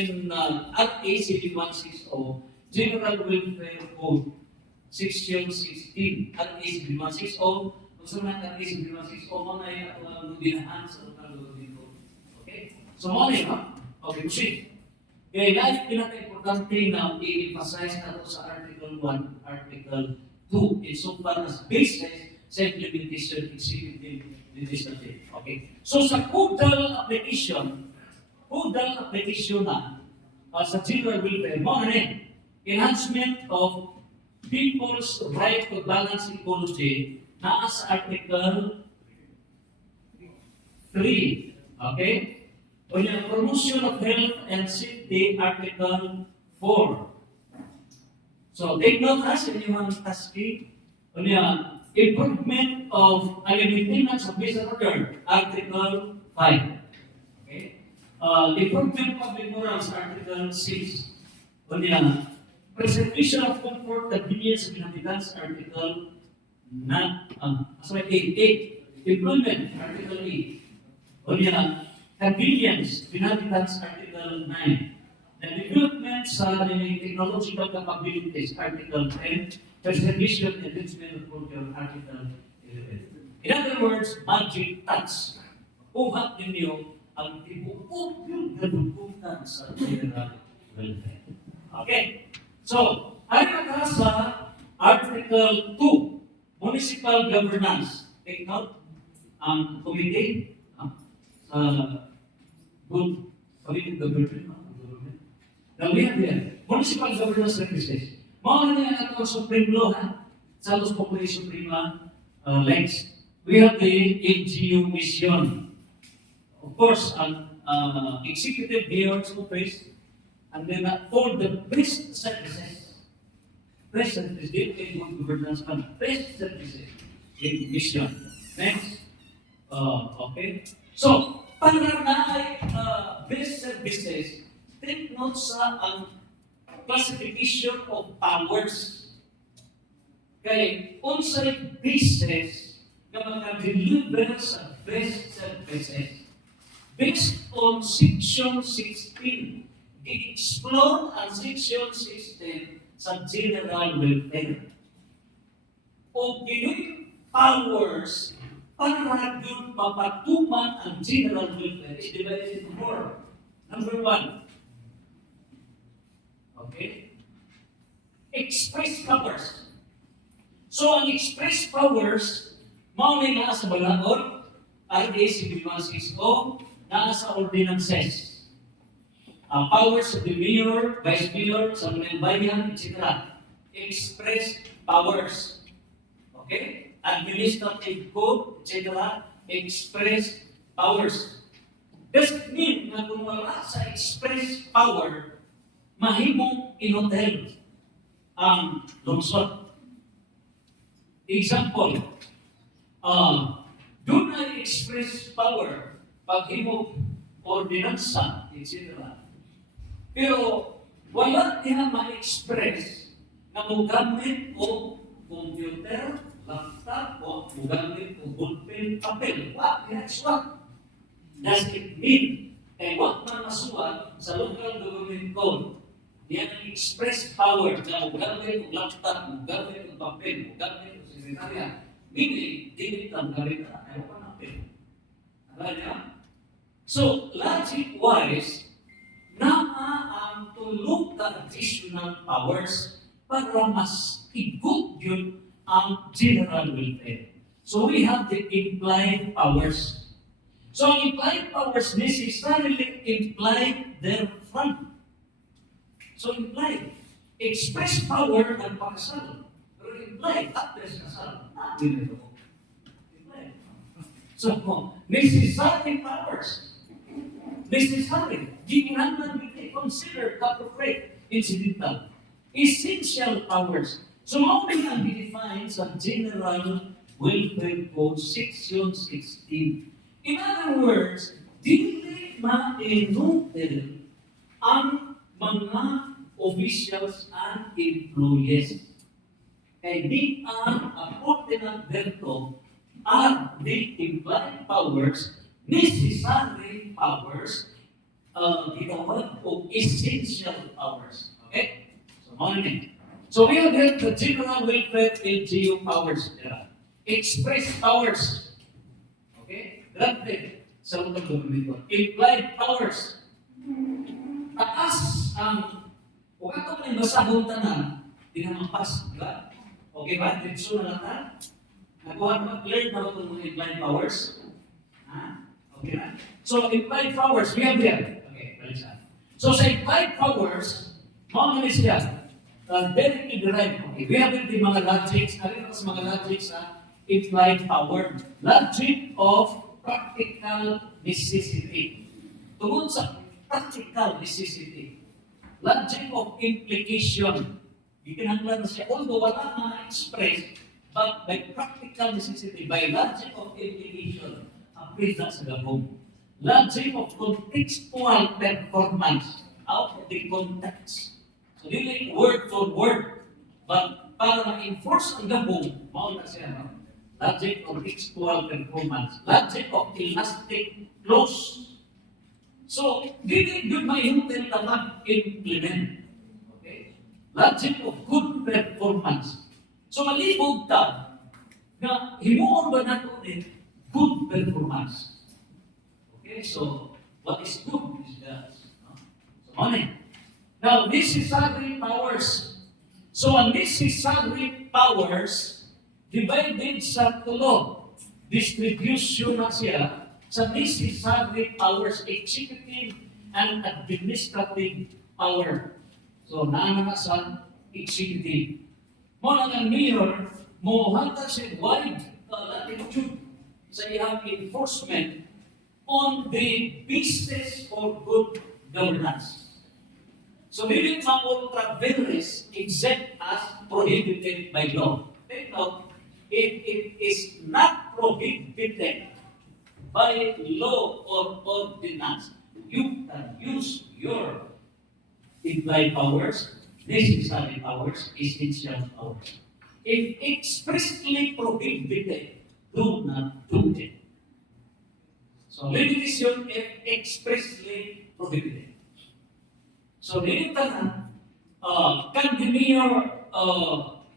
7160, General Welfare Code, Section 16, RA 7160, kung saan RA 7160, mga yung atong binahan sa local government code. Okay? So, mga yun, ha? Okay, proceed. Kaya dahil pinaka-importante na i-emphasize na ito sa Article 1, Article 2, insofar as basis sa implementation executive legislative. Okay? So sa codal application na sa general welfare, mga enhancement of people's right to balanced ecology na sa Article 3. Okay? O yung promotion of health and safety, Article 4. So take note as anyone tasking o yung improvement of maintenance of peace and order, Article 5. Okay? Improvement of public morals, Article 6. O yung preservation of comfort, convenience of inhabitants, Article 8. Employment, Article 8. O yung convenience, inhabitants, Article 9. The development sa technological capabilities, Article 10. Preservation and enrichment of culture, Article 11. In other words, magic touch. Uhat ninyo ang tibuok yung nadupuntan sa general welfare. Okay? So, ano na sa Article 2, Municipal Governance. Take note, ang committee, good committee government. Now we have here, municipal governance services. Mga na ang Supreme Law, sa Los Populi Supreme Legs. We have the LGU mission. Of course, an executive mayor's office, and then for the best services, good governance fund, best services, mission. Next. Okay. So, para na ay best services, take note sa ang classification of powers. Kaya, unsay basis na mag-deliver sa best services. Based on Section 16, i-explore ang Section 16 sa general welfare. O gino'y powers para yun mapatuman ang general welfare is divided into four. Number 1, okay? Express powers. So, ang express powers, maunay na sa balaod, RA 7160, na sa ordinances. Powers of the mayor, vice mayor, sa mga bayan, etc. Express powers. Okay? Administrative code, etc. Express powers. Does it mean na kung wala sa express power, mahimong inhotel ang lungsod? Example, doon ay express power, paghimong ordinansa, etc. Pero wala niya ma-express na mugamit o computer, laptop, o mugamit o ballpen, papel. What? That's what? Does it mean kay what man masuwat sa local government code? Yan ang express power na mugamit o laptop, mugamit o papel, mugamit o sekretarya. Meaning, dili ang galita, ayaw pa natin. Alam niya? So, logic-wise, ang tulog ka additional powers para mas igot yun ang general welfare. So, we have the implied powers. So, ang implied powers necessarily implied therefrom. So, implied. Express power ng pakasal. Pero implied, address kasal. Hindi nito. Implied. So, necessary powers. Necessary. Ginangan hindi considered appropriate, incidental. Essential powers. So, mauna ang define sa General Welfare Code Section 16. In other words, dili ma-enutil ang mga officials and employees. Kaya di ang aporte ng berto are the implied powers, necessary powers, ginawag o essential powers. Okay? So, morning. So, we have here the general welfare LGU powers. Express powers. Okay? Grabe. Sa mga gumamit. Implied powers. Taas ang kung ato man basahon tanan, di na mampas, di ba? Okay ba? Diretso na lang ta? Nakuha na clear na ba itong mga implied powers? Ha? Okay na? So, implied powers, we have there. Okay, balik sa. So, sa implied powers, mga nga siya, directly derived. Okay, we have the mga logics, alin sa mga logics sa implied power. Logic of practical necessity. Tungkol sa practical necessity. Logic of implication. Ikinanglan na siya, although wala na-express, but by practical necessity, by logic of implication, appeal na sa gabong. Logic of contextual performance, out of the context. So, dili word for word, but para ma-enforce ang gabong, mauna siya, no? Logic of textual performance. Logic of elastic clause. So, dili yun ma-hintil na mag-implement. Okay? Logic of good performance. So, malibog ta na himuon ba nato din good performance. Okay? So, what is good is that. No? So, money. Now, necessary powers. So, ang necessary powers divided sa tulo. Distribution na siya sa necessary powers, executive and administrative power. So, naana sa executive. Mo lang ang mayor, mo hantag siya wide latitude sa iyang enforcement on the business for good governance. So, dili ma-ultra virus except as prohibited by law. Take note, if it is not prohibited by law or ordinance, you can use your implied powers, necessary powers, essential powers. If expressly prohibited, do not do it. So, limitation if expressly prohibited. So, limitan na, can the mayor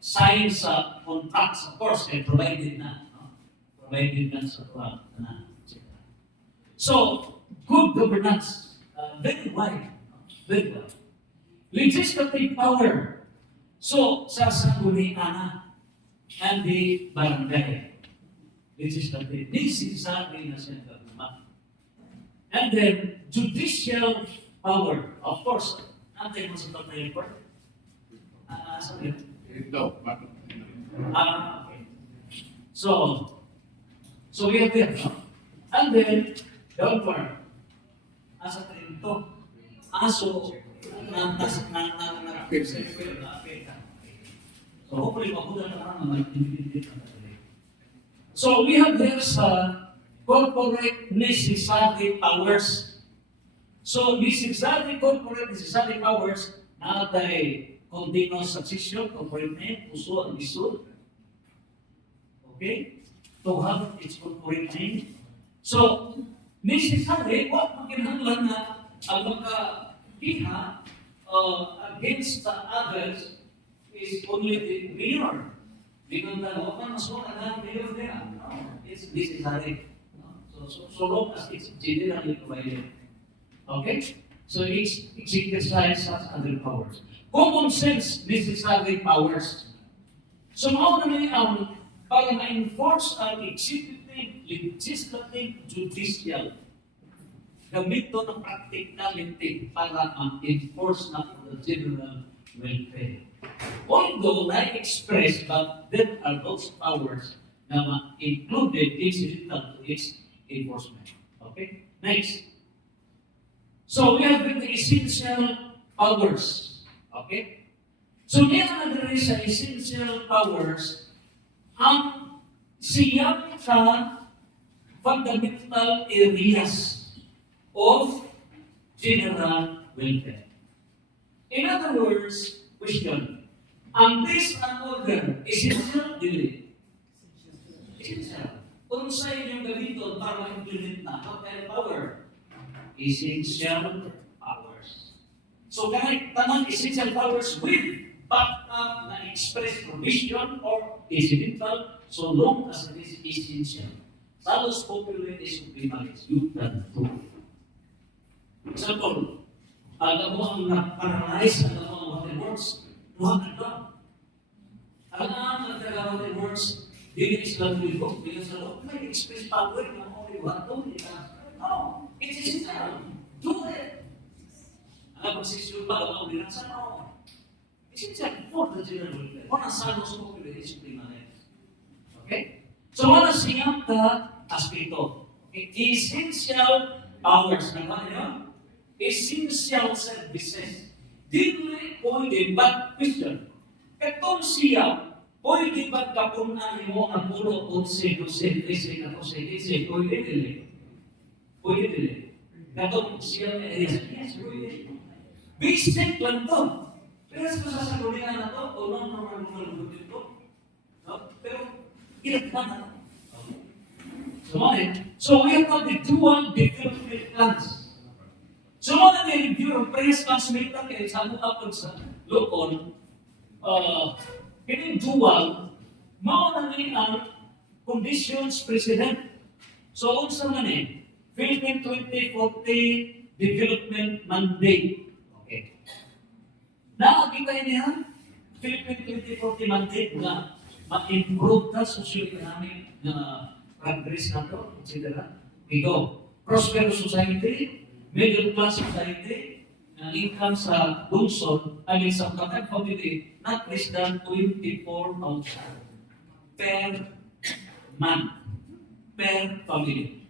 sign sa contracts, of course, provided na. No? Provided na sa contract na. So, good governance, very wide, very wide. Legislative power. So, sa sanggunian and the barangay. Legislative. Necessary na siya government. And then, judicial power. Of course, natin mo sa top report. Sorry. No, bakit? Okay. So we have that. And then, down part. Asa tayo ito? Aso, so hopefully, mabuda na lang na may So we have there sa corporate necessary powers. So necessary corporate necessary powers na tayo continuous succession, corporate name, uso ang isod. Okay? To have its corporate name. So, necessary, what makinahanglan na ang magka-iha against the others is only the mayor. Because the huwag man masuha na mayor nila. It's necessary. So so long as it's generally provided. Okay? So it's exercise as other powers. Common sense necessary powers. So how na ang para ma-enforce ang executive, legislative, judicial. Gamito ng practicality para ma-enforce na the general welfare. Although I express that there are those powers na included incidental to its enforcement. Okay? Next. So we have the essential powers. Okay? So niya na sa essential powers ang siyang sa fundamental areas of general welfare. In other words, question, ang this and order, essential, dili? Essential. Kung sa inyong gamiton para ma-implement na, what kind of power? Essential powers. So, kahit tanang essential powers with back-up na express provision or incidental, so long as it is essential. Salus populi is primaris, you can do. Example, alam mo ang na-paralyze, alam mo ang water works, luha ka doon. Alam ang nagtaga water works, dili sila tuligo, dili sa loob, may express power na only one to, no, it's essential. Do it. Alam mo, sisyo pa, alam mo, binasa, no. Essential for the general welfare. Kung ang salus populi is primaris. Okay? So, wala siyang ka-aspito. Essential powers. Nagpano nyo? Essential services. Dili pwede ba, question, katong siya, pwede ba kapunan mo ang pulo 11, 12, 13, 14, 15, pwede dili? Pwede dili? Katong siya, yes, pwede. Basic lang to. Pero sa sasagulinan na to, o non-normal dito, pero ginagawa na. So we have the dual development plans. So mga na-review ang press transmitter kaya sa mga apod sa local, kining dual, mga ang conditions precedent. So unsa man Philippine 2040 Development Mandate. Okay. Nakakita niya, Philippine 2040 Mandate na ma-improve na socio-economic na progress na to, etc. Ito, prosperous society, middle class society, ang income sa lungsod, ay sa kapag family, not less than 24,000 per month, per family.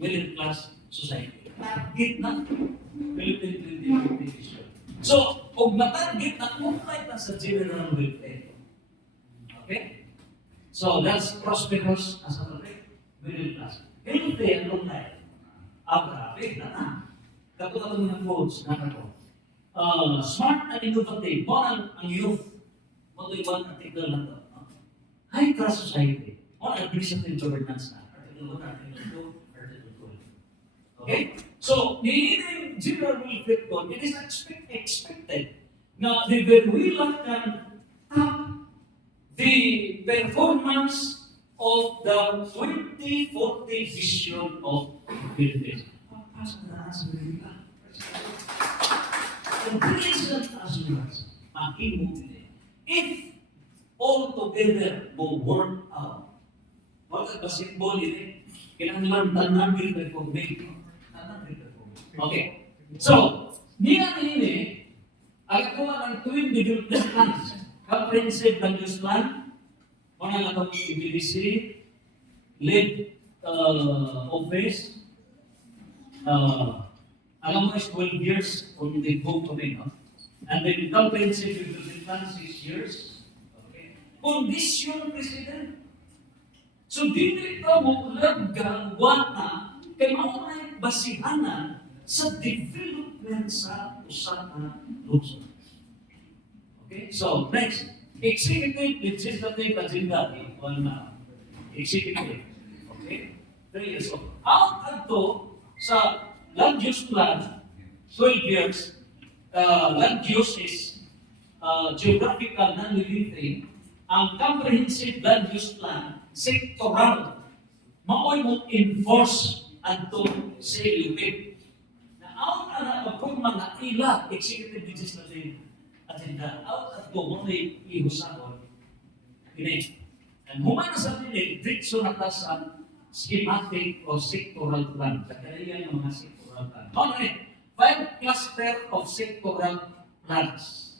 Middle class society. Target na, Philippine 2050. So, kung matarget na, kumay na sa general welfare. Okay? So, that's prosperous as a middle class. Healthy and long life. Grabe na. Katulad ng quotes na ako. Smart and innovative. Mo ang youth. Mo ito ibang article na ito. High class society. Mo ang administrative governance na. Article 1, Article 2, Article 2. Okay? So, nihiling general welfare code, it is expected na the Venezuela can tap the performance of the 2040 vision of Philippines. The present assurance, if all together will work out, what is the symbol ini? Kailangan tanang reforming. Okay. So, niya ini, ako ang twin development plans, comprehensive land use plan, mga nga itong PBDC, lead office, alam mo is 12 years from the vote of it, no? And then comprehensive development plan 6 years. Okay. Condition president. So, dili ito mo laggang wata kay maunay basihanan sa development sa usaha lungsod. Okay? So, next. Executive legislative agenda. One na. Executive. Okay? 3 years old. Out ato sa land use plan, 12 years, land use is geographical non-living thing. Ang comprehensive land use plan, sectoral, maoy mo enforce adto sa ilupit. Na out na pagpurma na ila executive legislative agenda out at go mo may ihusahon. Kini. And humana sa tinig, dritso na ta sa schematic o sectoral plan. Kaya yung mga sectoral plan. Okay, 5 cluster of sectoral plans.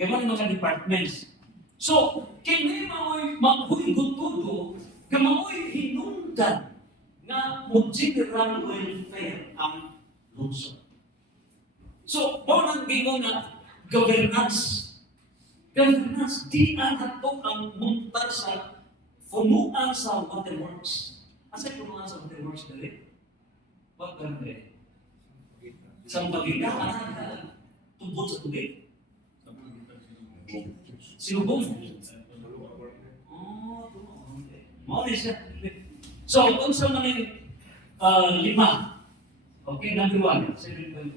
Kaya mga departments. So, kini mao'y gutudo, ka mao'y hinungdan nga general welfare ang lungsod. So, nang gingon na governance. Governance, di na to ang muntar sa punuan sa waterworks. Asa yung punuan sa waterworks dali? What ka dali? Sa pagkita, tubod sa tubig? Sinubong? Oh, okay. Siya. So, kung sa mga 5, okay, number 1, 7.1.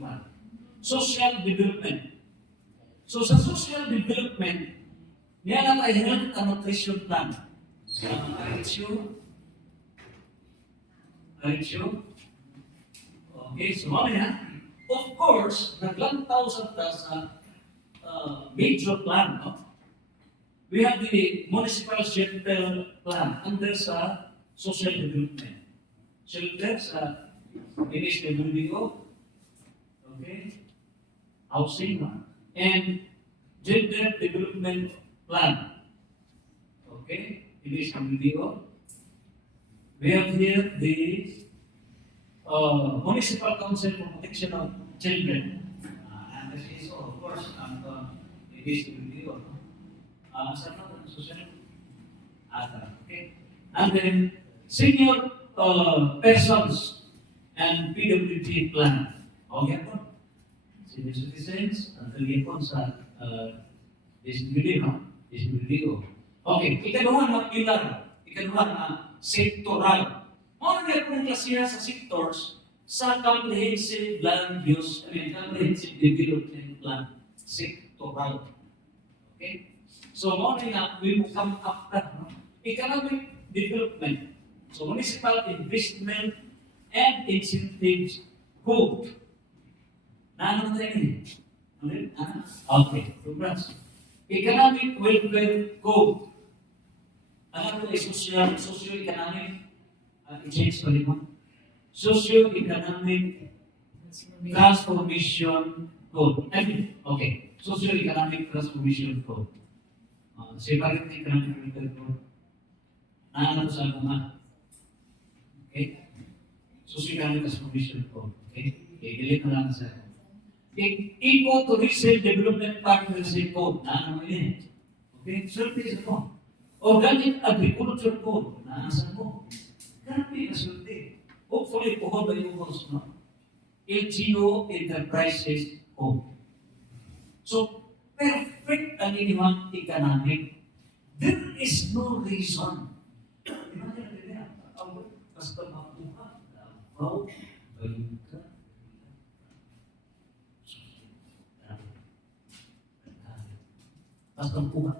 Social development. So sa social development, niya lang ay health and nutrition plan. Right. Okay, so mamaya, of course, naglantaw sa major plan, no? We have the municipal shelter plan under sa social development. Shelter sa MSWDO, okay, housing, and gender development plan. Okay, MSWDO. We have here the Municipal Council for Protection of Children. And this is, of course, MSWDO. Social. Okay. And then senior persons and PWD plan. Okay po? Senior citizens, ang telepon sa SWDO. Okay, ikaduha na pilar, ikaduha na sektoral. Ano na po klasiya sa sectors sa comprehensive land use, comprehensive development plan, sektoral. Okay? So, mo na we will come after economic development. So, municipal investment and incentives code. Ano tayo ni? Okay, congrats. Economic welfare code. Ano ito ay socio-economic change pa rin mo? Socio-economic transformation code. Okay, socio-economic transformation code. Separate economic welfare code. Ano sa mga? Okay? Socio-economic transformation code. Okay? Delete na lang sa Eco-Tourism Development Partnership Code. Ano yun? Okay? Survey mo. Organic Agriculture Code. Naasan mo. Grabe na survey. Hopefully, puhon ba yung host, no? LGO Enterprises Code. So, perfect ang inyong economic. There is no reason. Imagine nila, basta makuha, bayun ka. Basta makuha.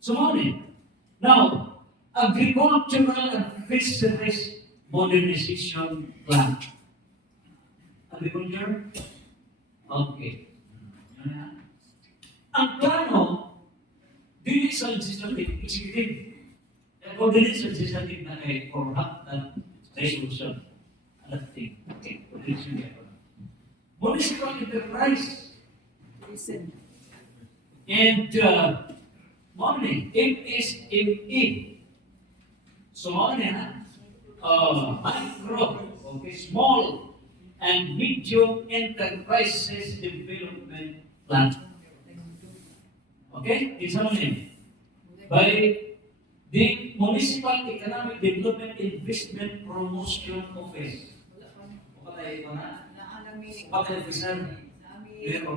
So, now, agricultural and fisheries modernization plan. Agriculture? Okay. Ang plano, dili sa legislative, executive. O dili sa legislative na kay for that resolution. Another thing. Okay. Municipal enterprise. Listen. And MSME. So micro, okay, small and medium enterprises development plan. Okay, it's by the Municipal Economic Development Investment Promotion Office. Patay ko na? Patay officer.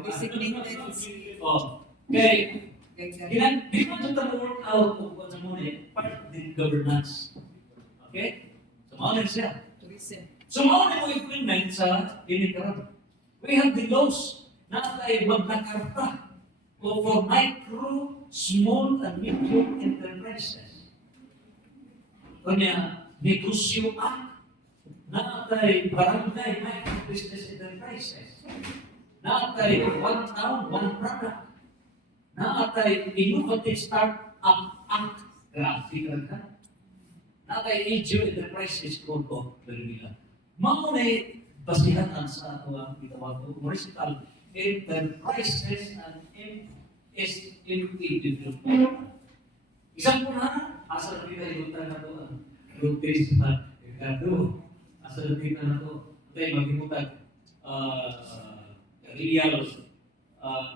Designated si... Okay. Di mo ito work out kung sa muna part of the governance. Okay? So, mauna siya. Tourism. So, mauna mo implement sa inikaran. We have the laws na tayo magnakarta for micro, small, and medium enterprises. Kanya, negosyo act. Naatay barangay micro-business enterprises. Naatay one town, one product. Naatay innovative startup act. Grabe ka. Naatay LGU enterprises code of Manila. Mao na basihan sa ato ang gitawag ko municipal enterprises and MSME development. Isang po na, asa na kita ilutan na ito ang Lopez at Ricardo. Asa na kita na ito, tayo maghimutan real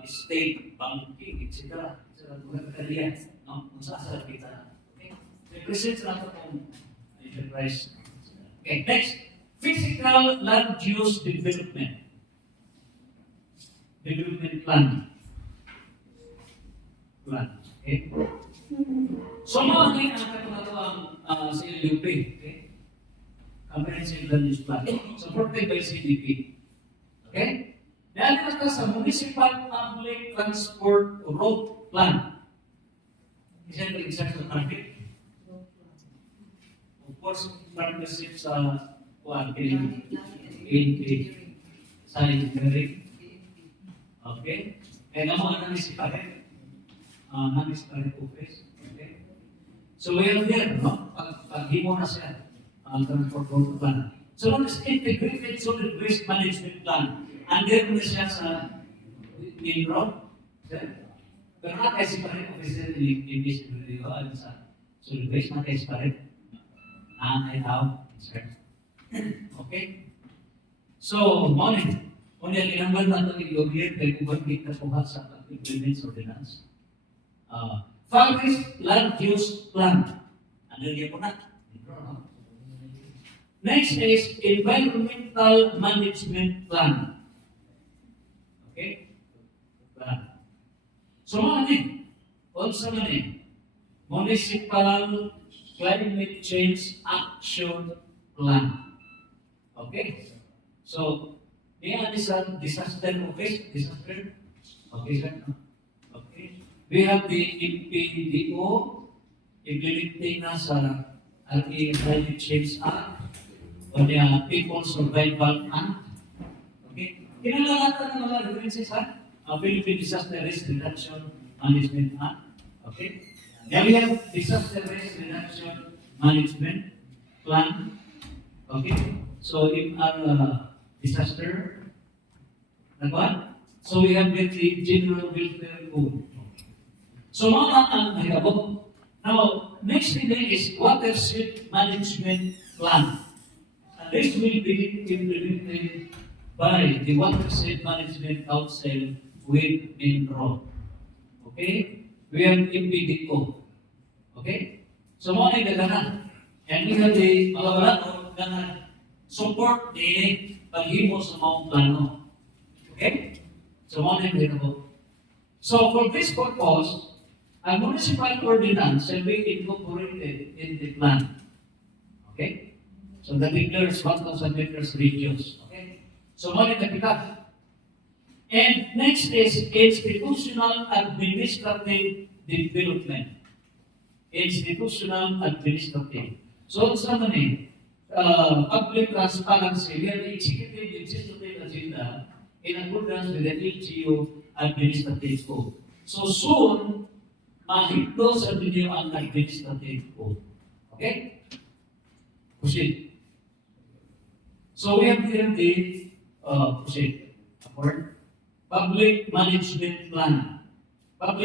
estate banking, etc. Sa mga kariyan, kung asa na kita na. Represents na ito kung enterprise. Okay, next. Physical land use development. Development plan. Okay? So, mga ngayon ang katulatuang sa LUP. Okay? Comprehensive Land Use Plan. Supported by CDP. Okay? Dahil na sa Municipal Public Transport Road Plan. Isa ito exact sa traffic. Of course, partnership sa sa engineering. Okay? And ang mga namin-separate office. Okay? So, we have there, no? Paghimo na siya ang transport road plan. So, what is integrated solid waste management plan? Under na siya sa main road. Pero not as separate officer in this video, sa solid waste, not as separate. I have, sir. Okay? So, morning. Kung yung inanggal na ito i-obligate kay kung kita po sa implements ordinance. Forest Land Use Plan. Ano niya po na? Next is Environmental Management Plan. Okay? Plan. So, mga ni, also na ni, Municipal Climate Change Action Plan. Okay? So, niya sa disaster office, disaster. Okay, sir? Okay. We have the MPDO, implementing na sa Climate Change Act, o the People Survival Act. Okay. Kinalalatan ng mga references, ha? Philippine Disaster Risk Reduction Management Act. Okay. Then we have Disaster Risk Reduction Management Plan. Okay. So, if our disaster, like what? So, we have the General Welfare Code. So, mga ang mahirabot. Now, next thing is Watershed Management Plan. And this will be implemented by the Watershed Management Council with Minro. Okay? We have MPDO. Okay? So, mga nagdaganan. And we have the mga wala na support the paghimo sa mga plano. Okay? So, mga nagdaganan. So, for this purpose, a municipal ordinance shall be incorporated in the plan. Okay? So, that declares 1,000 meters radius. Okay? So, mga nagdaganan. And next is institutional administrative development. Institutional administrative. So, sa naman public transparency, we have the executive legislative agenda in accordance with the LGU administrative code. So, soon, mahigdo sa ninyo ang administrative code. Okay? Proceed. So, we have here the, proceed. Accord. Public Management Plan.